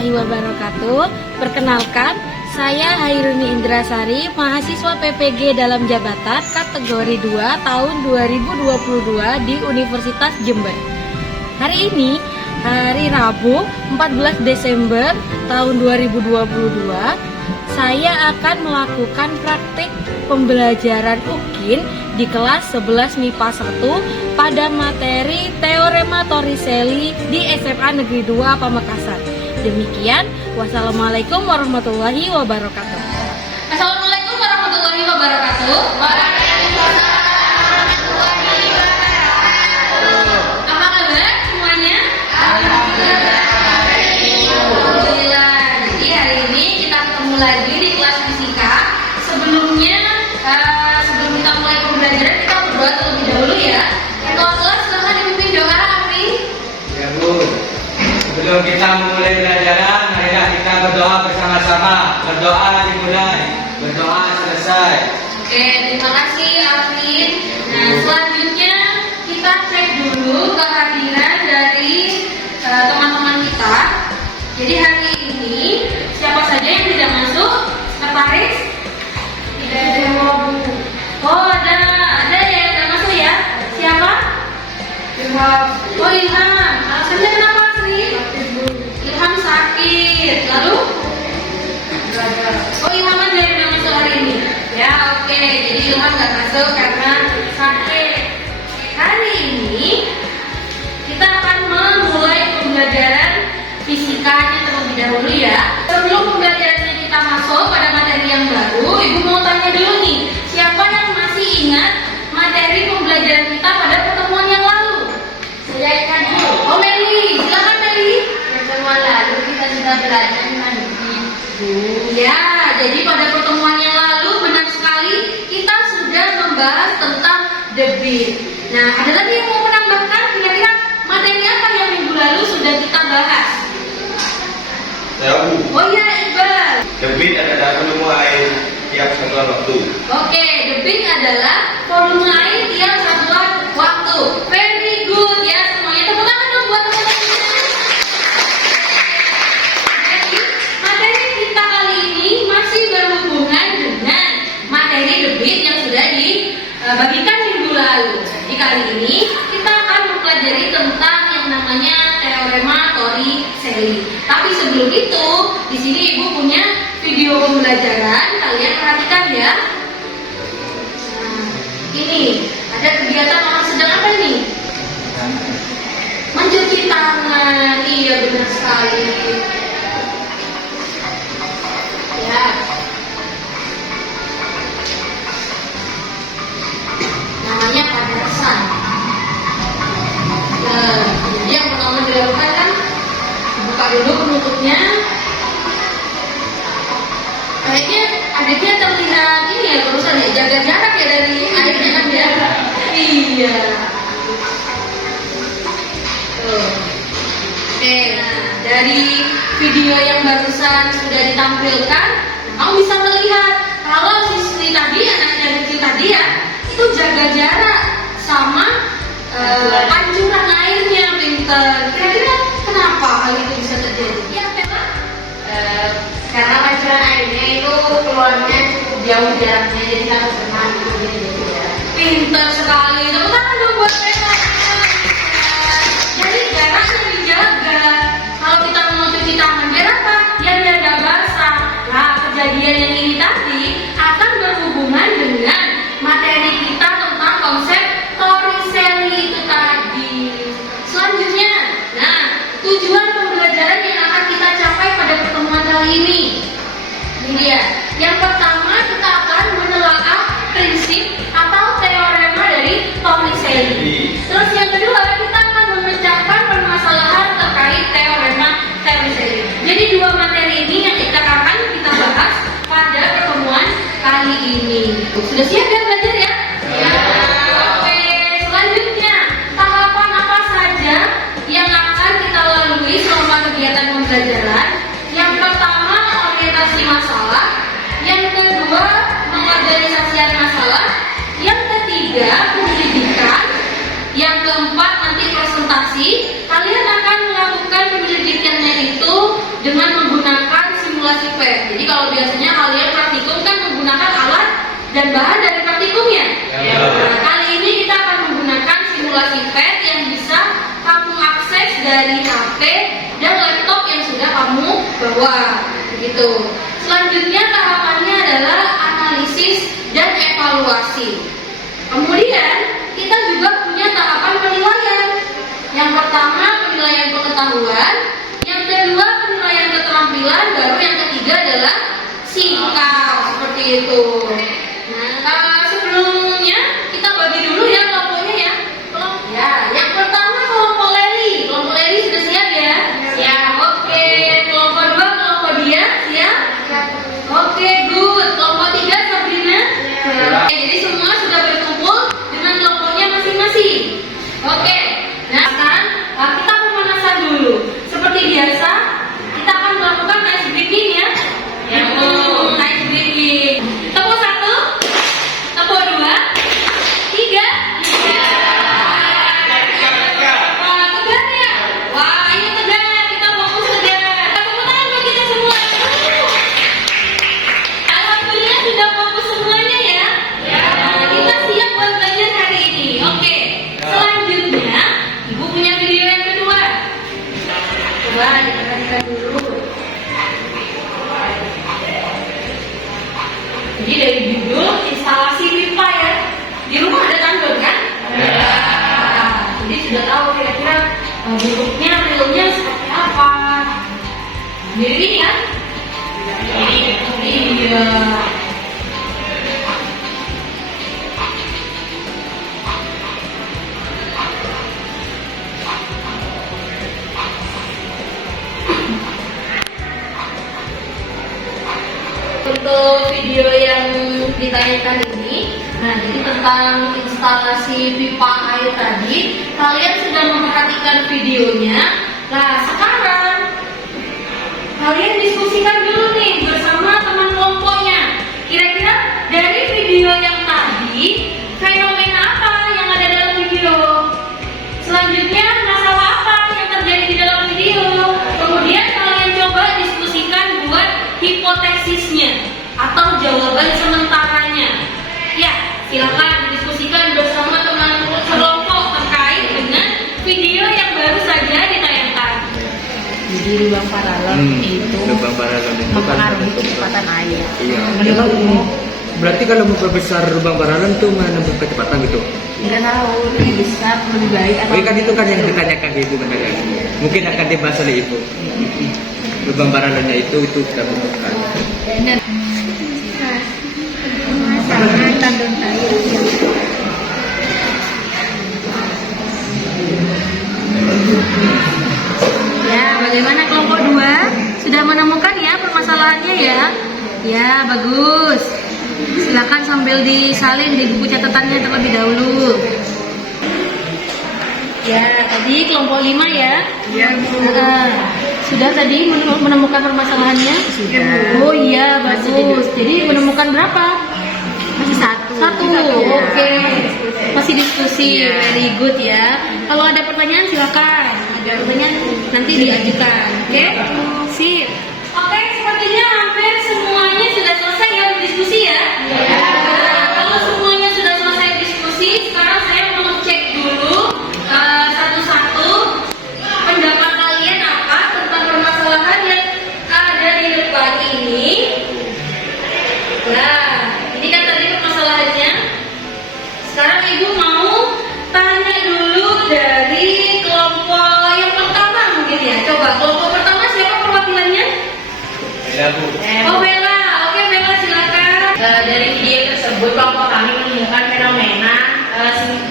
warahmatullahi wabarakatuh. Perkenalkan, saya Hairuni Indrasari, mahasiswa PPG dalam jabatan kategori 2 tahun 2022 di Universitas Jember. Hari ini, hari Rabu 14 Desember tahun 2022, saya akan melakukan praktik pembelajaran UKIN di kelas 11 MIPA 1 pada materi Teorema Torricelli di SMA Negeri 2 Pamekasan. Demikian, wassalamualaikum warahmatullahi wabarakatuh. Assalamualaikum warahmatullahi wabarakatuh. Waalaikumsalam warahmatullahi wabarakatuh. Apa kabar semuanya? Alhamdulillah. Jadi hari ini kita ketemu lagi di kelas fisika. Sebelum kita mulai pembelajaran, kita berdoa terlebih dahulu ya. Ketua kelas silahkan dipimpin doa, Afri. Ya Bu, sebelum kita memulai pelajaran, marilah kita berdoa bersama-sama. Berdoa dimulai, berdoa selesai. Oke, terima kasih Afri. Nah, selanjutnya kita cek dulu kehadiran dari teman-teman kita. Jadi hari ini siapa saja yang tidak masuk? Sekretaris? Tidak ada. Oh, ada ya yang tidak masuk ya? Siapa? Ilham. Oh, Ilham. Alasannya kenapa Sri? Ilham sakit. Lalu? Oh, Ilham aja yang tidak masuk hari ini. Ya, oke. Jadi Ilham nggak masuk karena sakit. Hari ini kita akan memulai pembelajaran fisikanya terlebih dahulu ya. Sebelum pembelajarannya kita masuk pada materi yang baru, Ibu mau tanya dulu nih, siapa yang masih ingat materi pembelajaran kita pada pertemuan yang lalu? Saya ingat dulu. Oh, Meli, silakan Meli. Pertemuan lalu kita sudah belajar mandi. Ya, jadi pada pertemuan yang lalu benar sekali kita sudah membahas tentang debit. Nah, ada lagi yang mau menambahkan kira-kira materi apa yang minggu lalu sudah kita bahas? Ya Bu, Oh ya, Iqbal. debit adalah volume air tiap satuan waktu. Oke, debit adalah volume air tiap satuan waktu. Very good ya semuanya. Tepuk tangan dong buat teman-teman. Jadi, materi kita kali ini masih berhubungan dengan materi debit yang sudah dibagikan minggu lalu. Jadi kali ini kita akan mempelajari tentang yang namanya Teorema Torricelli. Tapi sebelum itu, di sini Ibu punya video pembelajaran. Kalian perhatikan ya. Nah, ini ada kegiatan orang sedang apa nih? Mencuci tangan. Iya, benar sekali. Ya. Namanya padasan. Nah, jadi yang pertama dilakukan kan buka dulu penutupnya. Kayaknya adiknya terlihat ini ya barusan ya, jaga jarak ya dari airnya kan ya. Iya. Tuh. Oke, nah dari video yang barusan sudah ditampilkan, kamu bisa melihat kalau siswi tadi, anaknya kecil tadi ya, itu jaga jarak sama pancuran airnya, pinter. Kira-kira kenapa hal itu bisa terjadi? Ya, Pela? Karena pancuran airnya itu keluarnya cukup jauh jaraknya, jadi harus berenang gitu, jadi jarak. Pinter sekali. Tepuk tangan dong buat Pela. Jadi jaraknya dijaga. Kalau kita mau cuci tangan biar apa? Ya biar nggak basah. Nah, kejadian yang ini tadi akan berhubungan dengan materi kita tentang konsep Torricelli itu tadi. Selanjutnya, nah tujuan pembelajaran yang akan kita capai pada pertemuan kali ini. Ini dia. Yang pertama kita akan menelaah prinsip atau teorema dari Torricelli. Terus yang kedua kita akan memecahkan permasalahan terkait teorema Torricelli. Jadi dua materi ini yang kita akan kita bahas pada pertemuan kali ini. Sudah siap ya belajar ya? Ya. Oke, selanjutnya tahapan apa saja yang akan kita lalui selama kegiatan pembelajaran? Yang pertama orientasi masalah, yang kedua mengorganisasikan masalah, yang ketiga penyelidikan, yang keempat nanti presentasi. Kalian akan melakukan penyelidikannya itu dengan dan bahan dari praktikumnya. Ya. Nah, kali ini kita akan menggunakan simulasi PET yang bisa kamu akses dari HP dan laptop yang sudah kamu bawa. Begitu. Selanjutnya tahapannya adalah analisis dan evaluasi. Kemudian kita juga punya tahapan penilaian. Yang pertama penilaian pengetahuan, yang kedua penilaian keterampilan, baru yang ketiga adalah sikap, seperti itu. Nah, sebelumnya kita bagi dulu ya kelompoknya ya. Ya, yang pertama kelompok Leri. Kelompok Leri sudah siap ya? Siap. Oke, kelompok 2 kelompok dia siap? Oke, good. Kelompok 3 Sabrina? Oke, jadi semua sudah berkumpul dengan kelompoknya masing-masing. Oke. Nah, sekarang kita pemanasan dulu. Seperti biasa, kita akan melakukan ice breaking ya. Ice breaking. Tepuk 1, tepuk 2, 3. Wah, tegar ya? Wah, ini tegar. Kita fokus tegar. Tepuk tangan buat kita semua. Alhamdulillah sudah fokus semuanya ya. Nah, kita siap buat belajar hari ini. Oke. Selanjutnya, Ibu punya video yang kedua. Coba diperhatikan dulu. Jadi dari judul instalasi pipa ya. Di rumah ada tandon kan? Ya. Jadi sudah tahu kira-kira bentuknya, filmnya seperti apa. Jadi ini kan? Iya. Untuk video yang ditanyakan ini, nah jadi tentang instalasi pipa air tadi, kalian sudah memperhatikan videonya. Nah sekarang kalian diskusikan dulu nih bersama teman kelompoknya. Kira-kira dari video yang tadi, fenomena apa yang ada dalam video? Selanjutnya masalah apa yang terjadi di dalam video? Kemudian kalian coba diskusikan buat hipotesisnya atau jawaban sementaranya. Ya, silakan diskusikan bersama teman kelompok terkait dengan video yang baru saja ditayangkan. Jadi lubang paralel itu Lubang paralel itu kan mempengaruhi kecepatan air. Iya. Menurut umum. Berarti kalau memperbesar lubang paralel itu menambah kecepatan gitu. Nggak tahu lebih besar lebih baik atau Oh, kan itu kan yang ditanyakan itu kan ya. Mungkin akan dibahas oleh Ibu. Lubang paralelnya itu kita butuhkan. benar. Masalah tandon air. Ya, bagaimana kelompok 2? Sudah menemukan ya permasalahannya ya? Ya, bagus. Silakan sambil disalin di buku catatannya terlebih dahulu. Ya, tadi kelompok 5 ya? Iya, Sudah tadi menemukan permasalahannya? Sudah. Oh iya, Masih bagus. Jadi menemukan berapa? masih satu. Satu. Ya. Oke. Masih diskusi. Iya. Very good ya. Kalau ada pertanyaan silakan. Ada pertanyaan nanti diajukan. Oke? Sip. Oke, sepertinya hampir semuanya sudah selesai ya berdiskusi ya. Nah, kalau semuanya sudah selesai diskusi, sekarang saya mau cek dulu satu-satu pendapat kalian apa tentang permasalahan yang ada di depan ini. Nah, ini kan tadi permasalahannya. Sekarang Ibu mau tanya dulu dari kelompok yang pertama mungkin ya. Coba kelompok pertama siapa perwakilannya? Ya, Bu. Oh Bella, oke Bella silakan. Dari video tersebut kelompok kami menemukan fenomena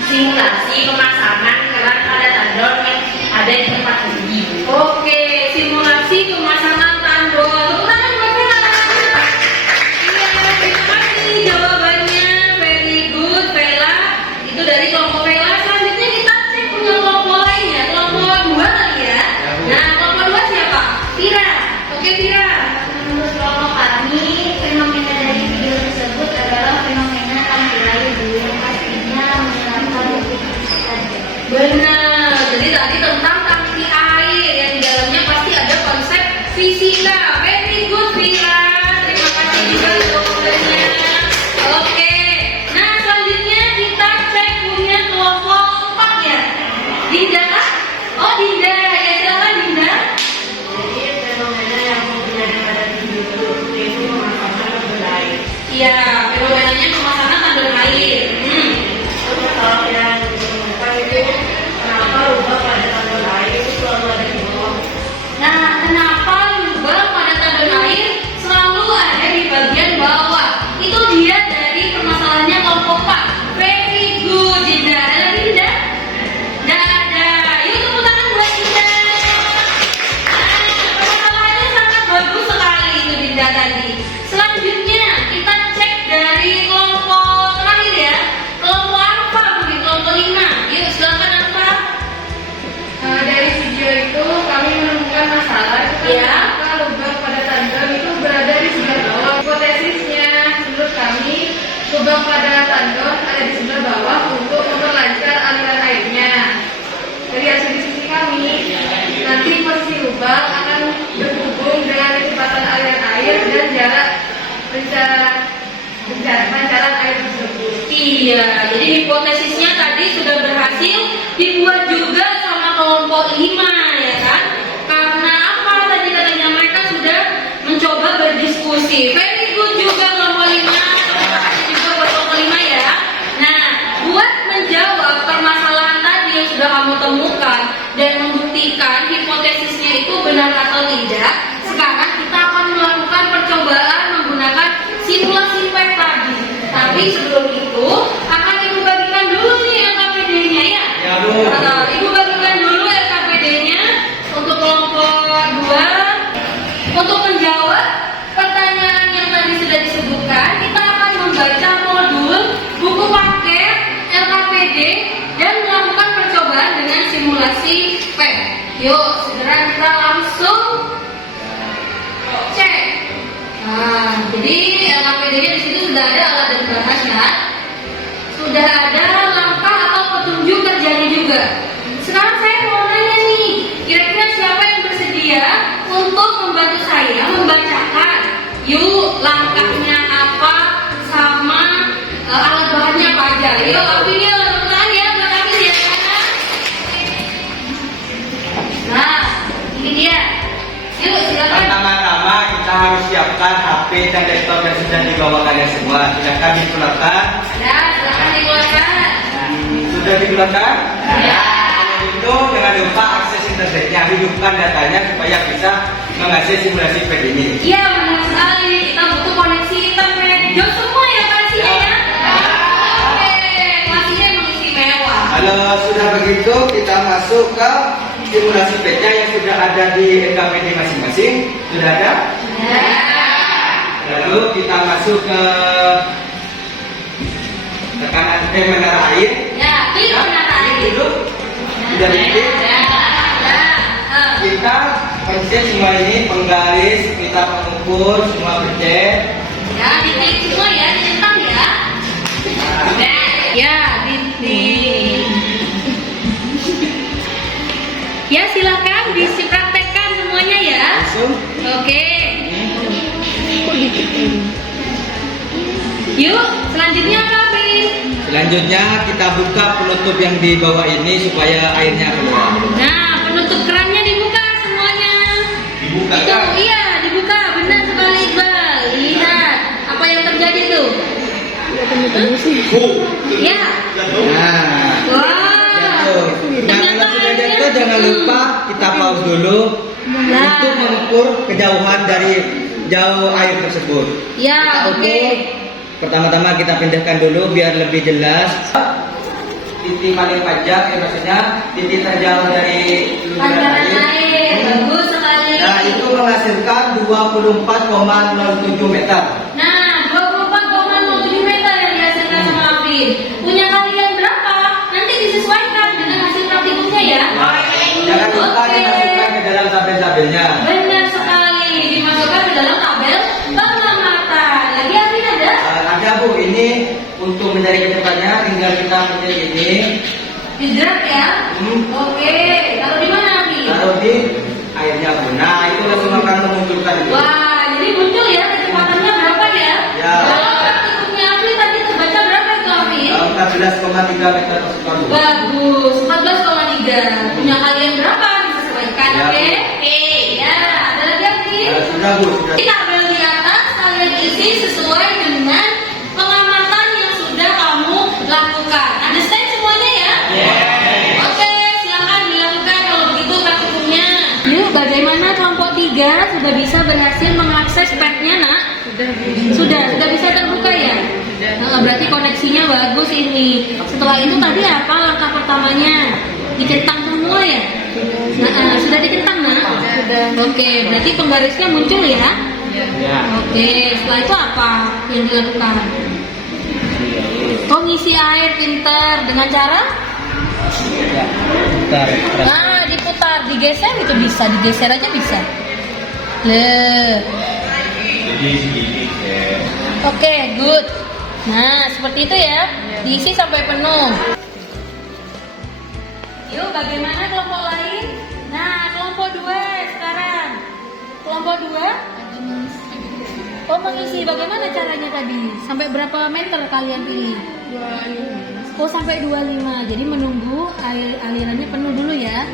simulasi pemasangan keran pada tandon yang ada di tempat tinggi. Oke, simulasi pemasangan tandon. Tepuk tangan buat Bella. Iya, terima kasih jawabannya. Very good Bella. Itu dari kelompok Bella. Selanjutnya kita cek punya kelompok lainnya. Kelompok 2 kali ya. Nah, kelompok 2 siapa? Tira. Oke Tira. Menurut kelompok kami, fenomena dari video tersebut adalah fenomena tampilan dulu yang pastinya menyerangkan Benar. Jadi tadi tentang tangki air yang di dalamnya pasti ada konsep fisika. Very good Vira. Terima kasih juga jawabannya. Oke. Dinda kah? Oh Dinda, ya silakan Dinda. Jadi fenomena yang terjadi pada tinggi itu yaitu pemasangan tandon air. Iya, fenomenanya pemasangan tandon air. Terus kalau yang ditemukan itu kenapa lubang pada tandon air itu selalu ada di bawah? Nah, kenapa lubang pada tandon air selalu ada di bagian bawah? Itu dia dari permasalahannya kelompok Pak. Very good, Dinda. Ada lagi, Dinda? Nggak ada. Yuk tepuk tangan buat Dinda. Nah, permasalahannya sangat bagus sekali itu Dinda tadi. Selanjutnya kita cek dari kelompok terakhir ya. Kelompok apa? Mungkin kelompok 5. Yuk silakan apa? Dari video itu kami menemukan masalah Ya. kenapa lubang pada tandon itu berada di sebelah bawah. Hipotesisnya menurut kami lubang pada tandon ada di sebelah bawah untuk memperlancar aliran airnya. Dari hasil diskusi kami, nanti posisi lubang akan berhubung dengan kecepatan aliran air dan jarak pancaran air tersebut. Iya, jadi hipotesisnya tadi sudah berhasil dibuat juga sama kelompok 5 ya kan? Karena apa tadi katanya mereka sudah mencoba berdiskusi. Very good juga kelompok 5. Terima kasih juga buat kelompok 5 ya. Nah, buat menjawab permasalahan tadi yang sudah kamu temukan dan membuktikan hipotesisnya itu benar atau tidak, sekarang kita akan melakukan percobaan menggunakan simulasi PET tadi. Tapi sebelum itu akan Ibu bagikan dulu nih LKPD-nya ya. Ya, Bu. Ibu bagikan dulu LKPD-nya untuk kelompok 2. Untuk menjawab pertanyaan yang tadi sudah disebutkan, kita akan membaca modul, buku paket, LKPD, dan melakukan percobaan dengan simulasi PET. Yuk, segera kita langsung cek. Nah, jadi LKPD-nya di situ sudah ada alat dan bahannya, sudah ada langkah atau petunjuk kerjanya juga. Sekarang saya mau nanya nih, kira-kira siapa yang bersedia untuk membantu saya membacakan? Yuk, langkahnya apa sama alat bahannya apa aja? Yuk, Afif ya, teman-teman ya, buat Afif ya. Nah, ini dia. Yuk, silakan. Pertama-tama kita harus siapkan HP dan laptop yang sudah dibawa kalian semua. Silakan dikeluarkan. Ya, silakan dikeluarkan. Sudah dikeluarkan? Ya. Kalau itu jangan lupa akses internetnya, hidupkan datanya supaya bisa mengakses simulasi PET ini. Iya, benar sekali. Kita butuh koneksi internet. Jauh semua ya koneksinya ya. Oke, koneksinya emang istimewa. Kalau sudah begitu, kita masuk ke simulasi PET-nya yang sudah ada di LKPD masing-masing. Sudah ada? Ya. Lalu kita masuk ke tekanan menara air. Ya, klik menara air. Klik dulu. Sudah diklik. Ya. Kita percek semua ini, penggaris, kita mengukur semua percek. Ya, diklik semua ya, dicentang ya. Ya, diklik. Ya, silakan dipraktekkan semuanya ya. Langsung. Oke. Yuk, selanjutnya apa, Fi? Selanjutnya kita buka penutup yang di bawah ini supaya airnya keluar. Nah, penutup kerannya dibuka semuanya. Dibuka Itu, kan? iya, dibuka. Benar sekali, Iqbal. Lihat, apa yang terjadi tuh? Ya. Nah, Wow. jatuh. Nah, kalau sudah jatuh jangan lupa kita pause dulu Nah. untuk mengukur kejauhan dari jauh air tersebut. Ya, Kita oke. ukur. Pertama-tama kita pindahkan dulu biar lebih jelas. Titik paling panjang, maksudnya titik terjauh dari Pancaran air. Bagus sekali. Nah, itu menghasilkan 24,07 meter. Nah, 24,07 meter yang dihasilkan sama Afin. Punya kalian berapa? Nanti disesuaikan dengan hasil praktikumnya ya. Jangan lupa Oke. dimasukkan ke dalam tabel-tabelnya. Benar sekali, dimasukkan ke dalam tabel pengamatan. Lagi Afin ada? Ada Bu, ini untuk mencari kecepatannya tinggal kita pencet ini. Di drag ya? Oke, taruh di mana Afin? Taruh di airnya Bu. Nah, itu langsung akan memunculkan itu. Wah, jadi muncul ya kecepatannya berapa ya? Ya. Dalam praktikumnya Afin tadi terbaca berapa itu Afin? 14,3 meter per sekon Bu. Bagus, 14,3. Sudah Bu, sudah. Di tabel di atas kalian isi sesuai dengan pengamatan yang sudah kamu lakukan. Understand semuanya ya? Oke, silakan dilakukan kalau begitu praktikumnya. Yuk, bagaimana kelompok 3 sudah bisa berhasil mengakses pad-nya, Nak? Sudah bisa terbuka ya? Nah, berarti koneksinya bagus ini. Setelah itu tadi apa langkah pertamanya? Dicentang semua ya? Nah, sudah dicentang, Nak? Oke, berarti penggarisnya muncul ya? Ya. Oke, setelah itu apa yang dilakukan? Oh, ngisi air pinter dengan cara? Ya. Bentar. Nah, diputar, digeser itu bisa, digeser aja bisa. Jadi sedikit ya. Oke, good. Nah, seperti itu ya. Diisi sampai penuh. Yuk, bagaimana kelompok lain? Nah, kelompok 2 sekarang. Kelompok 2? Oh, mengisi. Bagaimana caranya tadi? Sampai berapa meter kalian pilih? 25. Oh, sampai 25. Jadi menunggu alirannya penuh dulu ya.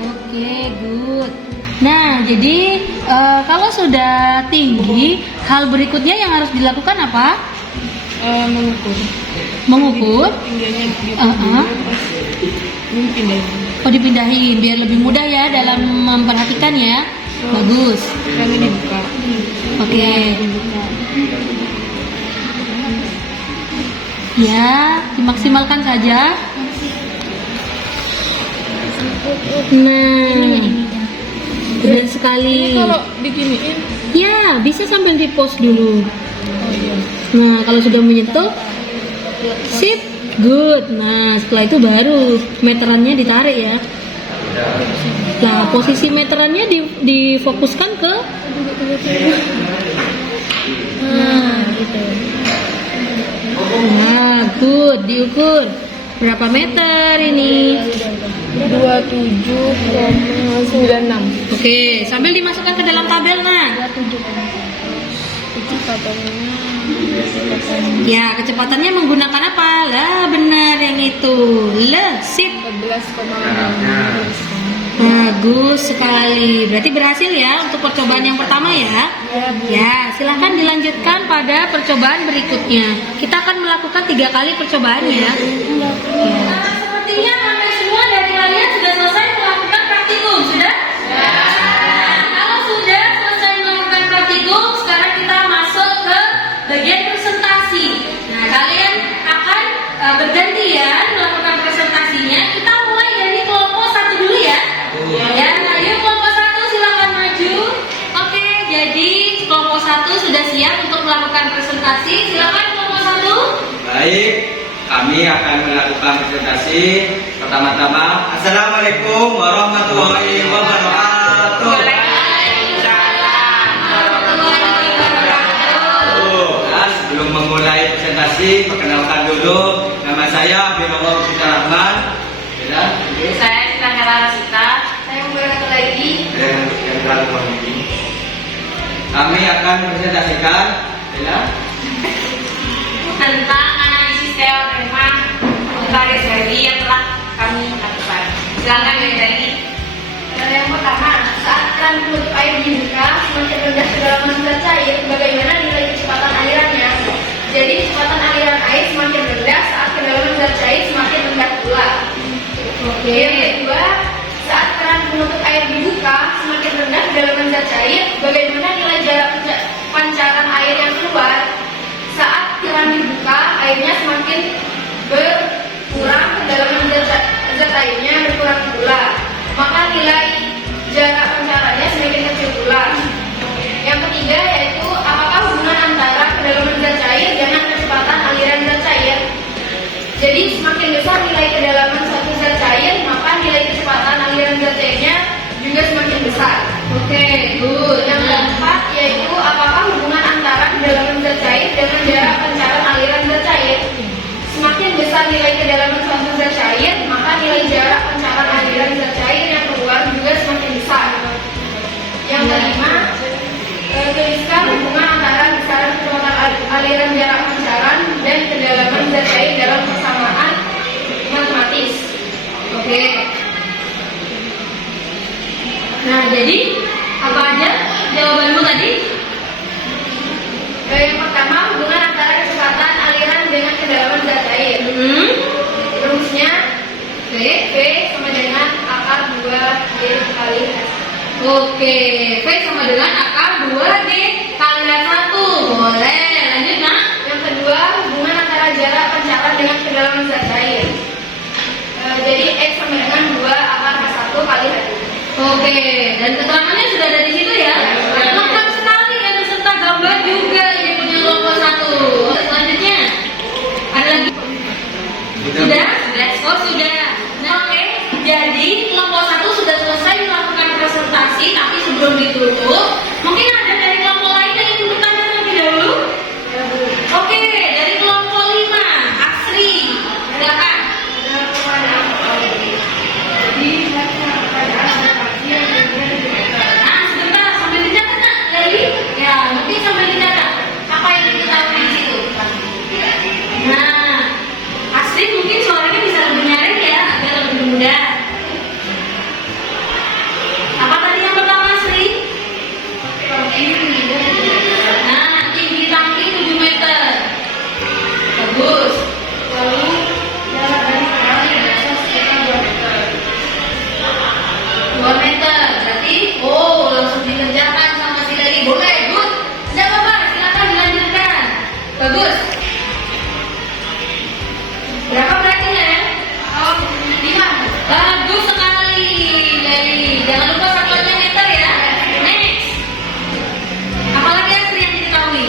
Oke, good. Nah, jadi kalau sudah tinggi, hal berikutnya yang harus dilakukan apa? Mengukur. Mengukur? Tingginya Oh, dipindahin biar lebih mudah ya dalam memperhatikan ya. Bagus. Lalu dibuka. Oke. Ya, dimaksimalkan saja. Nah, benar sekali. Kalau diginiin, Ya, bisa sambil di pause dulu. Nah, kalau sudah menyentuh, sip, good. Nah, setelah itu baru meterannya ditarik ya. Nah, posisi meterannya difokuskan ke. Nah, gitu. Nah, good. Diukur berapa meter ini? 27,96. Oke, sambil dimasukkan ke dalam tabel, nah. Ya, kecepatannya menggunakan apa? Lah, benar yang itu. Lah, sip. 14,6. Bagus sekali. Berarti berhasil ya untuk percobaan yang pertama ya. Ya, silahkan dilanjutkan pada percobaan berikutnya. Kita akan melakukan 3 kali percobaan ya. Nah, sepertinya hampir semua dari kalian sudah selesai melakukan praktikum, sudah? Nah, kalau sudah selesai melakukan praktikum, sekarang kita masuk ke bagian presentasi. Nah, kalian akan bergantian melakukan presentasinya. Kita mulai dari kelompok 1 dulu ya. Ya, nah, yuk kelompok 1 silakan maju. Oke, jadi kelompok 1 sudah siap untuk melakukan presentasi. Silakan kelompok 1. Baik, kami akan melakukan presentasi. Pertama-tama, Assalamualaikum warahmatullahi wabarakatuh. Nah, sebelum memulai presentasi, perkenalkan dulu nama saya Binawar Sita Rahman. Ya, Saya Sita Hera Rasita. Saya mau berkata lagi. yang terlalu ini. Kami akan presentasikan, ya, Tentang analisis teorema garis Hardy yang telah kami lakukan. Silakan dari tadi. Yang pertama, saat keran penutup air dibuka, semakin rendah kedalaman zat cair, bagaimana nilai kecepatan alirannya? Jadi kecepatan aliran air semakin rendah saat kedalaman zat cair semakin rendah pula. Yang kedua, saat keran penutup air dibuka, semakin rendah kedalaman zat cair, bagaimana nilai jarak pancaran air yang keluar? Saat keran dibuka, airnya semakin berkurang, kedalaman zat airnya berkurang pula. Maka nilai jarak pancarannya semakin kecil pula. Yang ketiga yaitu apakah hubungan antara kedalaman zat cair dengan kecepatan aliran zat cair. Jadi semakin besar nilai kedalaman suatu zat cair, maka nilai kecepatan aliran zat cairnya juga semakin besar. Oke, good. Yang keempat yaitu apakah hubungan antara kedalaman zat cair dengan jarak pancaran aliran zat cair. Semakin besar nilai kedalaman suatu zat cair, maka nilai jarak pancaran aliran zat cair yang keluar juga semakin besar. Yang kelima, tuliskan hubungan antara besaran kecepatan aliran jarak pancaran dan kedalaman zat cair dalam persamaan matematis. Oke. Nah, jadi apa aja jawabanmu tadi? rumusnya V sama dengan akar 2D kali H1. Oke, V sama dengan akar 2D kali H1. Boleh, lanjut nak. Yang kedua, hubungan antara jarak pancaran dengan kedalaman zat cair. Jadi X sama dengan 2 akar H1 kali H2. Oke, dan keterangannya sudah ada di situ ya. Lengkap sekali dan beserta gambar juga ini punya kelompok 1. Selanjutnya ada lagi. Sudah? Oh sudah. Nah, oke. Jadi kelompok 1 sudah selesai melakukan presentasi, tapi sebelum ditutup, mungkin ada dari kelompok lain yang ingin bertanya terlebih dahulu. Oke, dari kelompok 5, Asri, silakan. Nah, sebentar sambil dicatat nak, Leli. Ya, mungkin sambil dicatat apa yang diketahui di situ. Nah, Asri mungkin suaranya bisa lebih nyaring ya, agar lebih mudah. Apa tadi yang pertama, Asri? Nah, tinggi tangki 7 meter. Bagus. Lalu jarak dari sekarang ke dasar sekitar 2 meter. 2 meter. Berarti, oh langsung dikerjakan sama si Leli. Boleh, good. Tidak apa-apa, silakan dilanjutkan. Bagus. Berapa berarti ya? Oh, 5. Bagus sekali, Leli. Jangan lupa satuannya meter ya. Next. Apalagi Asri yang diketahui?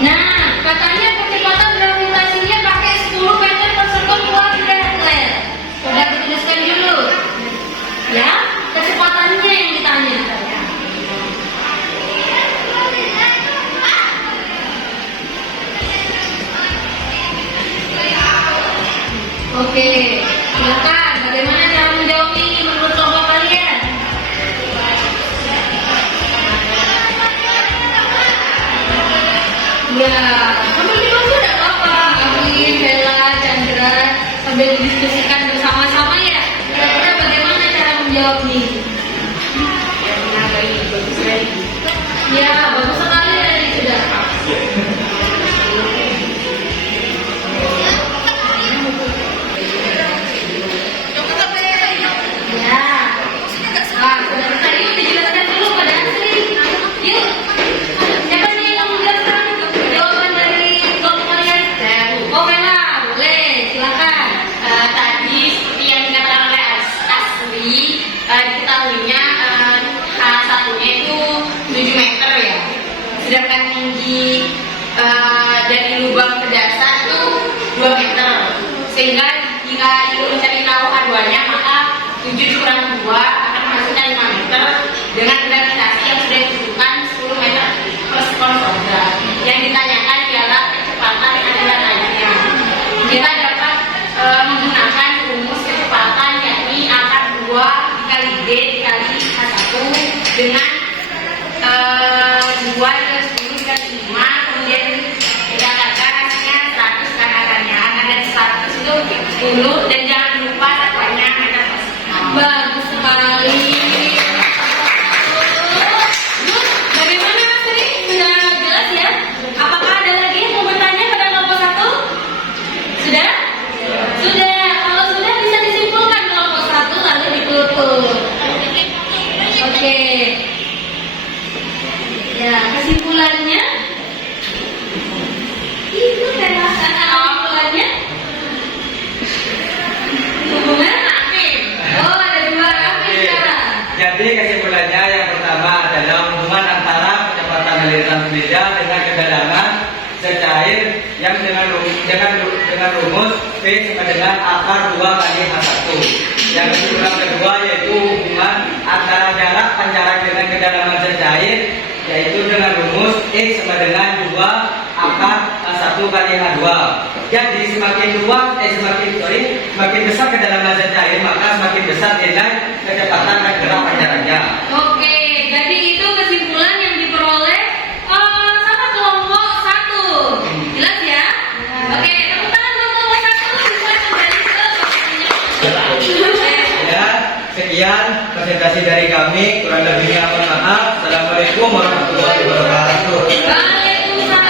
Nah, katanya kecepatan gravitasinya pakai 10 meter per sekund per Kepler. Sudah dituliskan dulu. Ya, kecepatannya yang ditanya. Oke, silakan. Bagaimana cara menjawab ini menurut kelompok kalian? Ya, sambil ditunggu tidak apa-apa. Amin, Bella, Chandra, sambil didiskusikan bersama-sama ya. Kira-kira bagaimana cara menjawab ini? Ya, bagus sekali tadi sudah. Ya. Wah, tadi yuk dijelaskan dulu pada Asri. Yuk. Siapa nih yang mau menjelaskan jawaban dari kelompok kalian? Oh, Bella, boleh. Silakan. Tadi seperti yang dikatakan oleh Asri, diketahuinya H1-nya itu 7 meter ya. Sedangkan tinggi dari lubang ke dasar itu 2 meter. Sehingga jika ingin mencari tahu H2-nya, maka 7 dikurang 2 akan menghasilkan 5 meter dengan gravitasi yang sudah ditentukan 10 meter per sekon saja. Yang ditanyakan ialah kecepatan yang ada datanya. Kita dapat menggunakan rumus kecepatan yakni akar 2 dikali D dikali H1 dengan 2 dikali 10 dikali 5, kemudian kita katakan hasilnya 100 kan akarnya. Akar dari 100 itu 10 dan jangan lupa satuannya meter per sekon. Bagus sekali. Good. Bagaimana Asri? Sudah jelas ya? Apakah ada lagi yang mau bertanya pada kelompok 1? Sudah? Sudah. Kalau sudah bisa disimpulkan kelompok 1 lalu ditutup. Oke. Ya, kesimpulannya itu Bella. Kesimpulannya hubungan oh ada 2 rapi sekarang. Jadi kesimpulannya yang pertama adalah hubungan antara kecepatan aliran beda dengan kedalaman secair yang dengan rumus V sama dengan akar 2 kali H1. Yang kesimpulan kedua yaitu hubungan antara jarak pancaran dengan kedalaman secair yaitu dengan rumus X sama dengan 2 akar 1 kali H2. Jadi semakin besar kedalaman zat cair maka semakin besar nilai kecepatan dan gerak pancarannya. Oke, jadi itu kesimpulan yang diperoleh sama kelompok 1. Jelas ya? Oke, tepuk tangan untuk kelompok 1 bisa kembali ke Ya, sekian presentasi dari kami. Kurang lebihnya mohon maaf. Assalamualaikum warahmatullahi wabarakatuh. Waalaikumsalam.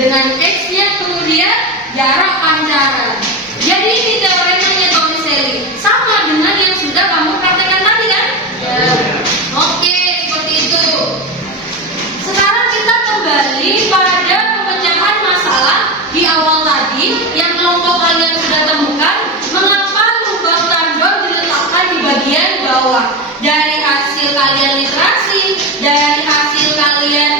dengan X-nya, kemudian jarak pancaran. Jadi ini teoremanya Torricelli sama dengan yang sudah kamu praktekkan tadi kan? Ya. Oke, seperti itu. Sekarang kita kembali pada pemecahan masalah di awal tadi yang kelompok kalian sudah temukan. Mengapa lubang tandon diletakkan di bagian bawah? Dari hasil kalian literasi, dari hasil kalian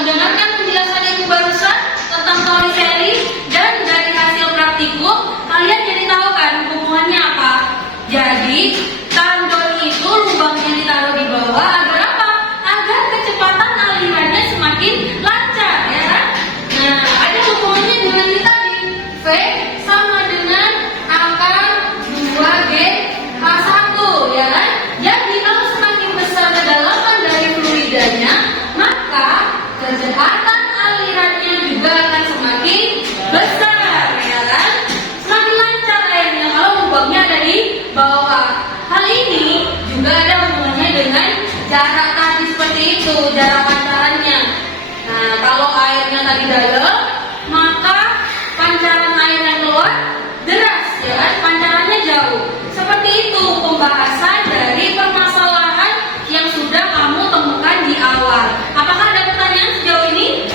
mendengarkan penjelasan yang barusan tentang Torricelli, dan dari hasil praktikum kalian jadi tahu kan hubungannya apa. Jadi tandon itu lubangnya ditaruh di bawah agar apa? Agar kecepatan alirannya semakin lancar, ya kan? Nah, ada hubungannya dengan ini tadi. V sama dengan akar 2G H1, ya kan? Jadi kalau semakin besar kedalaman dari fluidanya, maka kecepatan alirannya juga akan semakin besar, ya kan? Semakin lancar airnya kalau lubangnya ada di bawah. Hal ini juga ada hubungannya dengan jarak tadi seperti itu, jarak pancarannya. Nah, kalau airnya tadi dalam, maka pancaran air yang keluar deras, ya kan? Pancarannya jauh. Seperti itu pembahasan dari permasalahan yang sudah kamu temukan di awal. Apakah ada pertanyaan sejauh ini?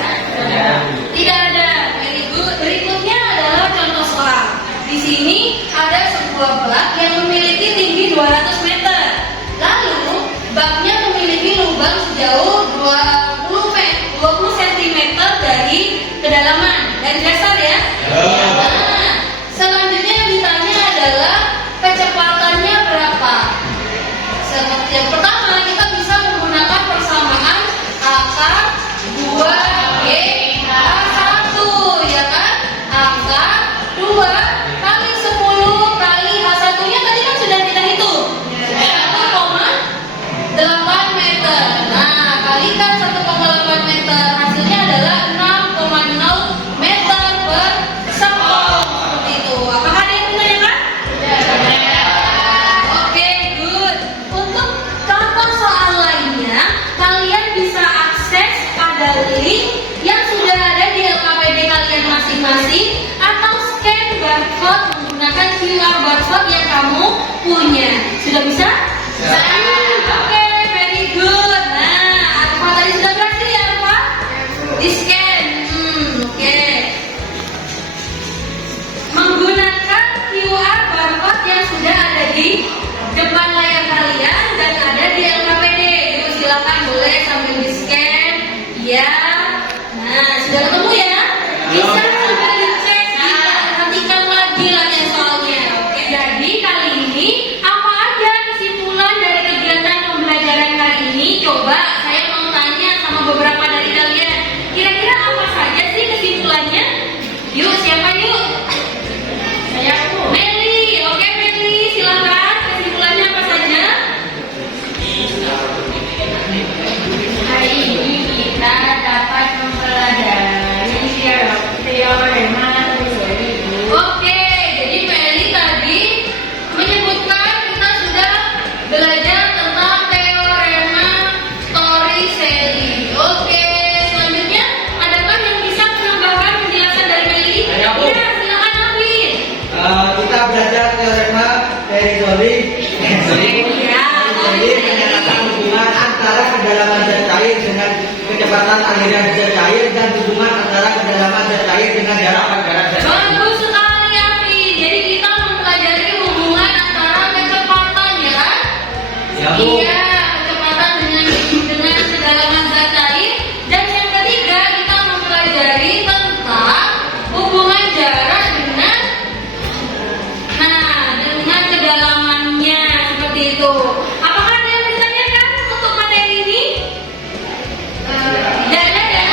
Tidak ada. Very good. Berikutnya adalah contoh soal. Di sini ada sebuah bak yang memiliki tinggi 200 meter. Lalu baknya memiliki lubang sejauh 20 cm dari kedalaman, dari dasar ya. Nah, selanjutnya yang ditanya adalah kecepatannya berapa? Seperti yang pertama, kita bisa menggunakan persamaan akar 2G H1, ya kan? Akar 2 kali 10 kali H1-nya tadi kan sudah kita hitung. 1,8 meter. Nah, kalikan 1,8 meter, hasilnya adalah 6,0 meter per sekon. Seperti itu. Apakah ada yang menanyakan? Oke, good. Untuk contoh soal lainnya, kalian bisa akses pada link yang sudah ada di LKPD kalian masing-masing, atau scan barcode menggunakan QR barcode yang kamu punya. Sudah bisa? Oke, very good. Nah, Arfa tadi sudah berhasil ya, Arfa? Di scan. Oke. Menggunakan QR barcode yang sudah ada di depan layar kalian dan ada di LKPD. Yuk, silakan boleh sambil di scan. Ya. Nah, sudah ketemu ya? Bisa sudah dicek, perhatikan lagi latihan soalnya. Oke. Jadi kali ini apa aja kesimpulan dari kegiatan pembelajaran hari ini? Coba saya mau tanya sama beberapa dari kalian. Kira-kira apa saja sih kesimpulannya? Yuk, siapa yuk? Saya Meli. Oke, Meli, silakan. Kesimpulannya apa saja? Hari ini kita dapat mempelajari teorema Torricelli. Oke, jadi Meli tadi menyebutkan kita sudah belajar tentang teorema Torricelli. Oke, selanjutnya adakah yang bisa menambahkan penjelasan dari Meli? Saya, Bu. Ya, silakan Alvin. Kita belajar teorema Torricelli. Jadi menyatakan hubungan antara kedalaman zat cair dengan kecepatan aliran zat cair dan hubungan antara kedalaman zat cair dengan jarak pancaran zat cair. Bagus sekali Alvin. Jadi kita mempelajari hubungan antara kecepatan, ya kan? Ya, Bu. Iya, kecepatan dengan kedalaman zat cair. Dan yang ketiga kita mempelajari tentang hubungan jarak dengan kedalamannya, seperti itu. Apakah ada yang bertanyakan untuk materi ini? Tidak ada ya?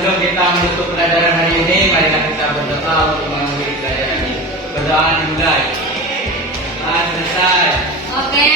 sebelum kita menutup pelajaran hari ini, marilah kita berdoa untuk mengakhiri pelajaran ini. Berdoa dimulai. Selesai. Oke,